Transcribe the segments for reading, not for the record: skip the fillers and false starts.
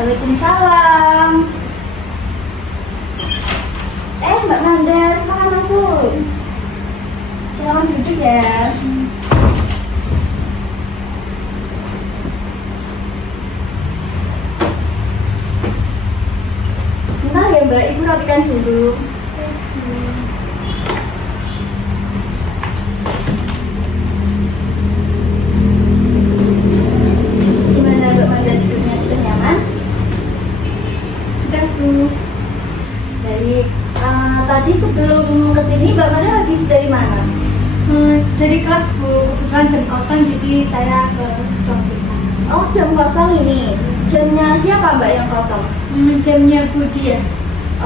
Waalaikumsalam. Mbak Manda, silakan masuk. Silakan duduk ya. Bentar ya Mbak, Ibu rapikan dulu. Gimana Mbak Manda, duduknya sudah nyaman? Sudah, Bu. Baik. Tadi sebelum kesini Mbak Manda habis dari mana? Dari kelas, Bu. Kebetulan jam kosong, jadi saya ke ruang kita. Oh, jam kosong ini. Jamnya siapa Mbak yang kosong? Jamnya Bu Dia.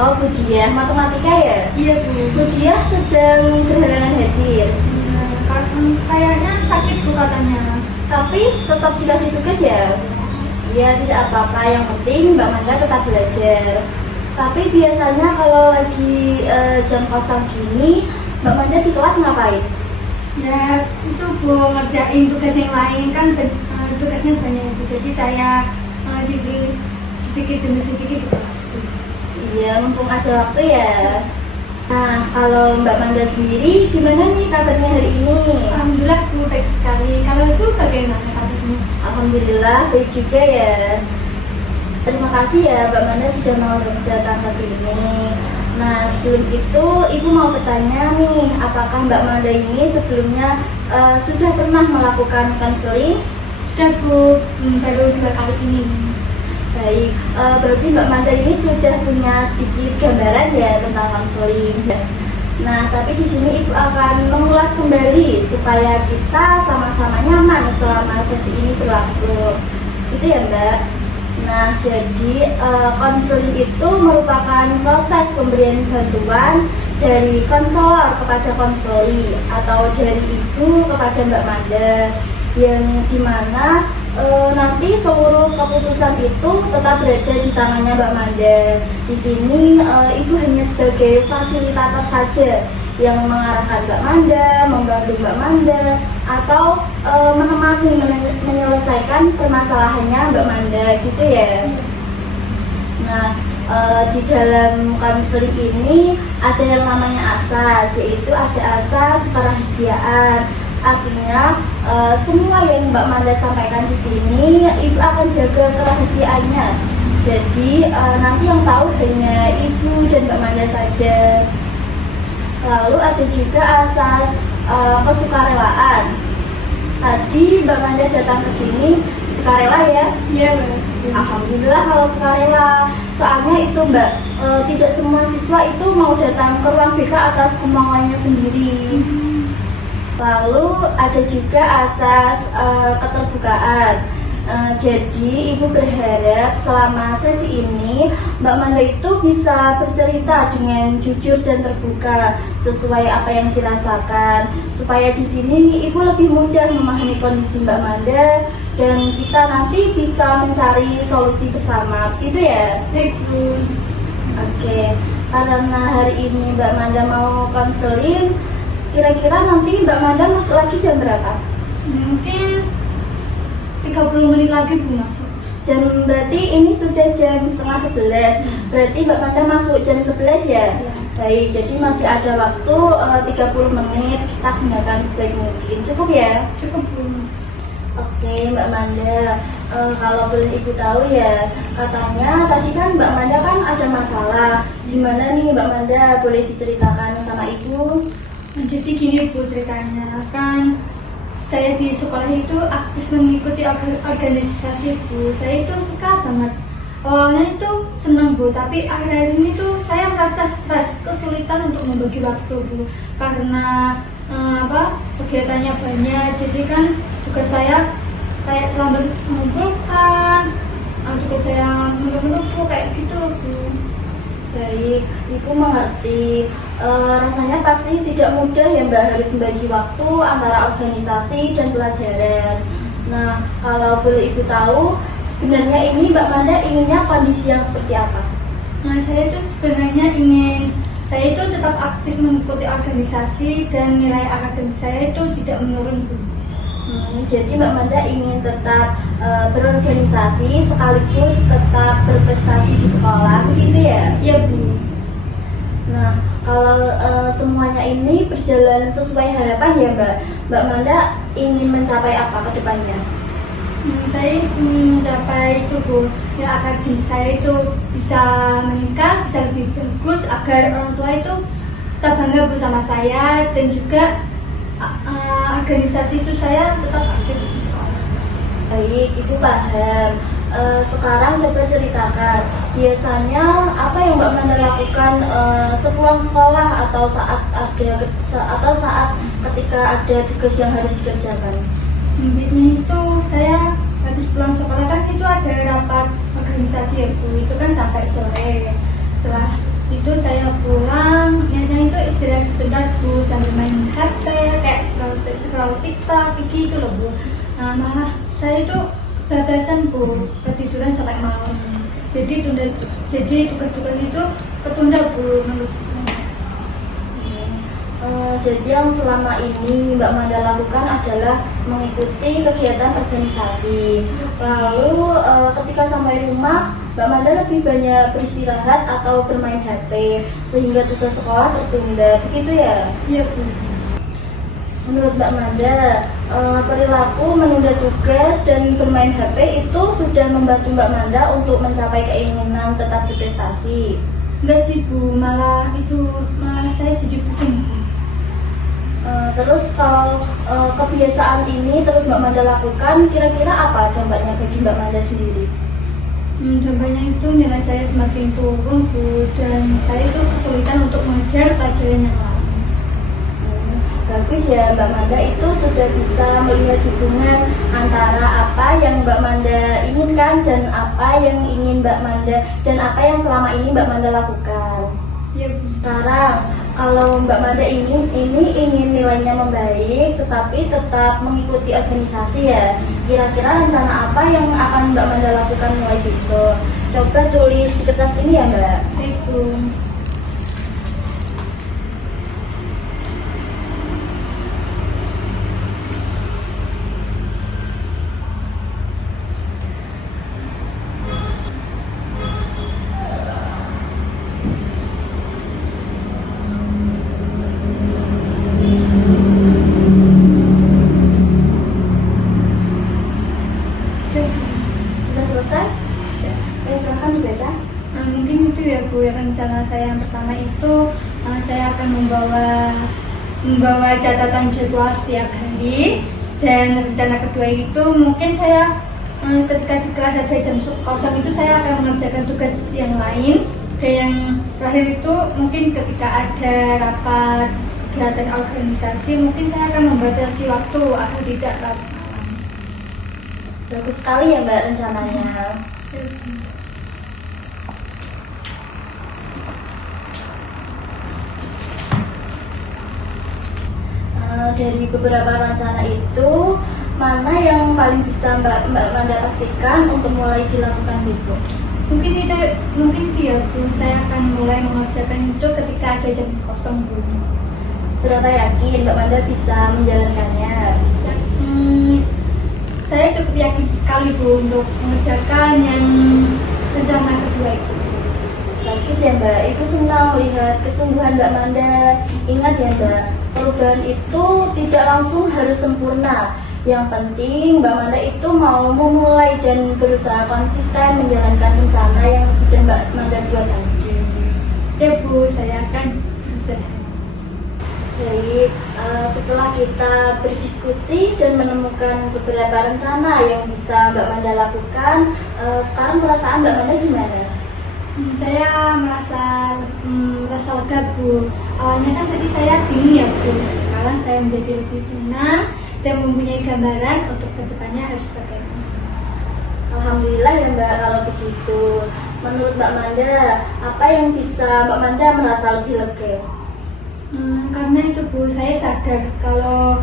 Oh, Bu Diah, matematika ya? Iya, Bu. Bu Diah sedang berhalangan hadir, Kayaknya sakit, Bu, katanya. tapi tetap dikasih tugas ya? Iya, tidak apa-apa, yang penting Mbak Manda tetap belajar. Tapi biasanya kalau lagi jam kosong gini, Mbak Manda di kelas ngapain? Ya, itu Bu, ngerjain tugas yang lain kan tugasnya banyak, Bu. Jadi saya jadi sedikit demi sedikit di kelas, Bu. Iya, mumpung ada waktu ya. Nah, kalau Mbak Manda sendiri, gimana nih kabarnya hari ini? Alhamdulillah, Bu, baik sekali. Kalau itu bagaimana kabarnya? Alhamdulillah, baik juga ya. Terima kasih ya Mbak Manda sudah mau datang ke sini. Nah, sebelum itu Ibu mau bertanya nih, apakah Mbak Manda ini sebelumnya sudah pernah melakukan konseling? Sudah, Bu, baru 2 kali ini. Baik, berarti Mbak Manda ini sudah punya sedikit gambaran ya tentang konseling. Nah, tapi di sini Ibu akan mengulas kembali supaya kita sama-sama nyaman selama sesi ini berlangsung. Itu ya Mbak. Nah, jadi konseling itu merupakan proses pemberian bantuan dari konselor kepada konseli atau dari Ibu kepada Mbak Manda, yang dimana nanti seluruh keputusan itu tetap berada di tangannya Mbak Manda. Di sini Ibu hanya sebagai fasilitator saja yang mengarahkan Mbak Manda, membantu Mbak Manda, atau menemani menyelesaikan permasalahannya Mbak Manda, gitu ya. Nah, di dalam konseling ini ada yang namanya asas, yaitu ada asas kerahasiaan. Artinya semua yang Mbak Manda sampaikan di sini, Ibu akan jaga kerahasiaannya. Jadi nanti yang tahu hanya Ibu dan Mbak Manda saja. Lalu ada juga asas kesukarelaan. Tadi Mbak Manda datang ke sini sukarela ya? Iya, Bu. Alhamdulillah kalau sukarela. Soalnya itu Mbak, tidak semua siswa itu mau datang ke ruang BK atas kemauannya sendiri. Lalu ada juga asas keterbukaan. Jadi Ibu berharap selama sesi ini Mbak Manda itu bisa bercerita dengan jujur dan terbuka sesuai apa yang dirasakan, supaya di sini Ibu lebih mudah memahami kondisi Mbak Manda dan kita nanti bisa mencari solusi bersama, gitu ya? Baik, Bu. Oke, karena hari ini Mbak Manda mau konseling, kira-kira nanti Mbak Manda masuk lagi jam berapa? Mungkin 30 menit lagi, Bu, masuk. Berarti ini sudah jam setengah 11. Berarti Mbak Manda masuk jam 11 ya? Iya. Baik, jadi masih ada waktu 30 menit, kita gunakan sebaik mungkin. Cukup ya? Cukup, Bu. Oke Mbak Manda, kalau boleh Ibu tahu ya, katanya tadi kan Mbak Manda kan ada masalah. Gimana nih Mbak Manda, boleh diceritakan sama Ibu? Jadi gini, Bu, ceritanya kan saya di sekolah itu aktif mengikuti organisasi, Bu. Saya itu suka banget. Awalnya itu senang, Bu, tapi akhir-akhir ini tuh saya merasa stres, kesulitan untuk membagi waktu, Bu, karena kegiatannya banyak. Jadi kan tugas saya kayak lambat mengumpulkan, tugas saya menurut kayak gitu loh, Bu. Baik, Ibu mengerti. Rasanya pasti tidak mudah ya Mbak, harus membagi waktu antara organisasi dan pelajaran. Nah, kalau boleh Ibu tahu, sebenarnya ini Mbak Manda inginnya kondisi yang seperti apa? Nah, saya itu sebenarnya saya itu tetap aktif mengikuti organisasi dan nilai akademik saya itu tidak menurun, Bu. Jadi Mbak Manda ingin tetap berorganisasi sekaligus tetap berprestasi di sekolah, begitu ya? Iya Bu. Nah, kalau semuanya ini berjalan sesuai harapan ya Mbak Manda ingin mencapai apa ke depannya? Saya ingin mencapai itu Bu, ya akademik saya itu bisa meningkat, bisa lebih bagus agar orang tua itu tetap bangga Bu sama saya, dan juga organisasi itu saya tetap aktif di sekolah. Baik, Ibu paham. Sekarang coba ceritakan, biasanya apa yang Mbak Manda lakukan sepulang sekolah atau saat ketika ada tugas yang harus dikerjakan? Biasanya itu saya habis pulang sekolah kan itu ada rapat organisasi ya Bu, itu kan sampai sore. Setelah itu saya pulang, biasanya itu istirahat sebentar Bu, sambil main HP kayak scroll TikTok gitu loh Bu. Nah malah saya itu kebablasan Bu, ketiduran sampai malam. Jadi tugas-tugas itu ketunda Bu menurutku. Jadi yang selama ini Mbak Manda lakukan adalah mengikuti kegiatan organisasi. Lalu ketika sampai rumah, Mbak Manda lebih banyak beristirahat atau bermain HP sehingga tugas sekolah tertunda, begitu ya? Iya Bu. Menurut Mbak Manda, perilaku menunda tugas dan bermain HP itu sudah membantu Mbak Manda untuk mencapai keinginan tetap berprestasi. Enggak sih Bu, malah saya jadi pusing Bu. Terus kalau kebiasaan ini terus Mbak Manda lakukan, kira-kira apa dampaknya bagi Mbak Manda sendiri? Dampaknya itu nilai saya semakin turun Bu, dan saya itu kesulitan untuk mengejar pelajaran yang lain. Bagus ya, Mbak Manda itu sudah bisa melihat hubungan antara apa yang Mbak Manda inginkan dan apa yang ingin Mbak Manda dan apa yang selama ini Mbak Manda lakukan. Ya Bu. Sekarang kalau Mbak Manda ingin nilainya membaik tetapi tetap mengikuti organisasi ya, kira-kira rencana apa yang akan Mbak Manda lakukan mulai besok? Coba tulis di kertas ini ya Mbak. Baik Bu. Sudah selesai? Silahkan dibaca. Mungkin itu ya Bu, rencana saya yang pertama itu saya akan membawa catatan jadwal setiap hari, dan rencana kedua itu mungkin saya ketika di kelas ada jam kosong itu saya akan mengerjakan tugas yang lain, dan yang terakhir itu mungkin ketika ada rapat kegiatan organisasi mungkin saya akan membatasi waktu agar tidak larut malam. Bagus sekali ya Mbak rencananya. Dari beberapa rencana itu, mana yang paling bisa Mbak Manda pastikan untuk mulai dilakukan besok? Mungkin tidak Bu, saya akan mulai mengerjakan itu ketika ada jam kosong Bu. Seberapa yakin Mbak Manda bisa menjalankannya? Saya cukup yakin sekali Bu untuk mengerjakan yang rencana kedua itu. Bagus ya Mbak, itu senang melihat kesungguhan Mbak Manda. Ingat ya Mbak, perubahan itu tidak langsung harus sempurna. Yang penting Mbak Manda itu mau memulai dan berusaha konsisten menjalankan rencana yang sudah Mbak Manda buat tadi. Ya Bu, saya akan berusaha. Baik, setelah kita berdiskusi dan menemukan beberapa rencana yang bisa Mbak Manda lakukan, sekarang perasaan Mbak Manda gimana? Saya merasa lega Bu. Awalnya kan tadi saya bingung ya Bu, sekarang saya menjadi lebih tenang dan mempunyai gambaran untuk kedepannya harus bagaimana. Alhamdulillah ya Mbak kalau begitu. Menurut Mbak Manda, apa yang bisa Mbak Manda merasa lebih lega? Karena itu Bu, saya sadar kalau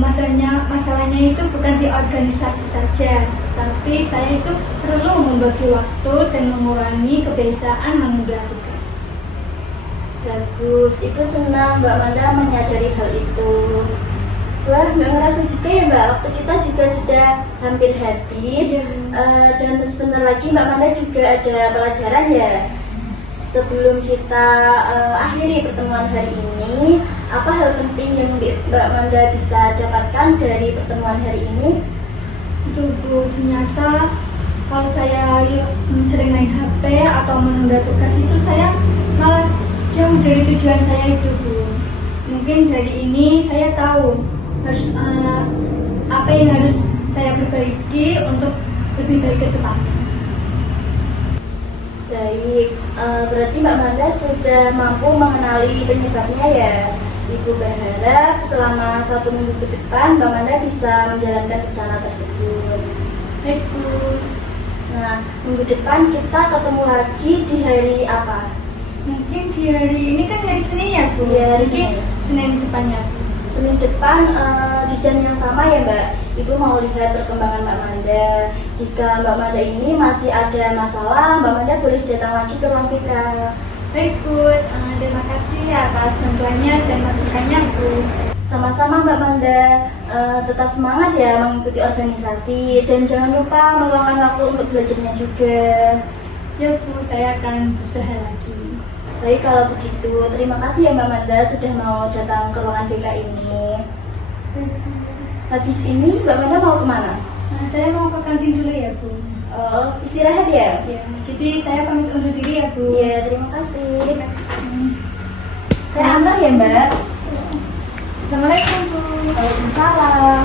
masalahnya itu bukan di organisasi saja, tapi saya itu perlu membagi waktu dan mengurangi kebiasaan menunda tugas. Bagus, itu senang Mbak Manda menyadari hal itu. Baik, sekarang kita Wah, nggak ngerasa juga ya Mbak, waktu kita juga sudah hampir habis. Iya. Dan sebentar lagi Mbak Manda juga ada pelajaran ya. Sebelum kita akhiri pertemuan hari ini, apa hal penting yang Mbak Manda bisa dapatkan dari pertemuan hari ini? Itu Bu, ternyata kalau saya sering main HP atau menunda tugas itu saya malah jauh dari tujuan saya itu Bu. Mungkin dari ini saya tahu harus apa yang harus saya perbaiki untuk lebih baik ke depannya. Baik, berarti Mbak Manda sudah mampu mengenali penyebabnya ya. Ibu berharap selama 1 minggu ke depan Mbak Manda bisa menjalankan rencana tersebut. Baik Bu. Nah, minggu depan kita ketemu lagi di hari apa? Mungkin di hari ini kan hari Senin ya Bu. Iya, hari Mungkin Senin. Senin depannya Bu. Senin depan di jam yang sama ya Mbak. Ibu mau lihat perkembangan Mbak Manda. Jika Mbak Manda ini masih ada masalah, Mbak Manda boleh datang lagi ke ruang BK. Baik Bu, terima kasih atas bantuannya dan masukannya Bu. Sama-sama Mbak Manda, tetap semangat ya mengikuti organisasi dan jangan lupa meluangkan waktu untuk belajarnya juga. Ya Bu, saya akan berusaha lagi. Baik kalau begitu, terima kasih ya Mbak Manda sudah mau datang ke ruangan BK ini. Baik Bu. Habis ini Mbak Manda mau kemana? Saya mau ke kantin dulu ya Bu. Oh, istirahat ya? Ya, jadi saya pamit undur diri ya Bu. Iya, terima kasih. Saya antar ya Mbak. Assalamualaikum Bu. Waalaikumsalam.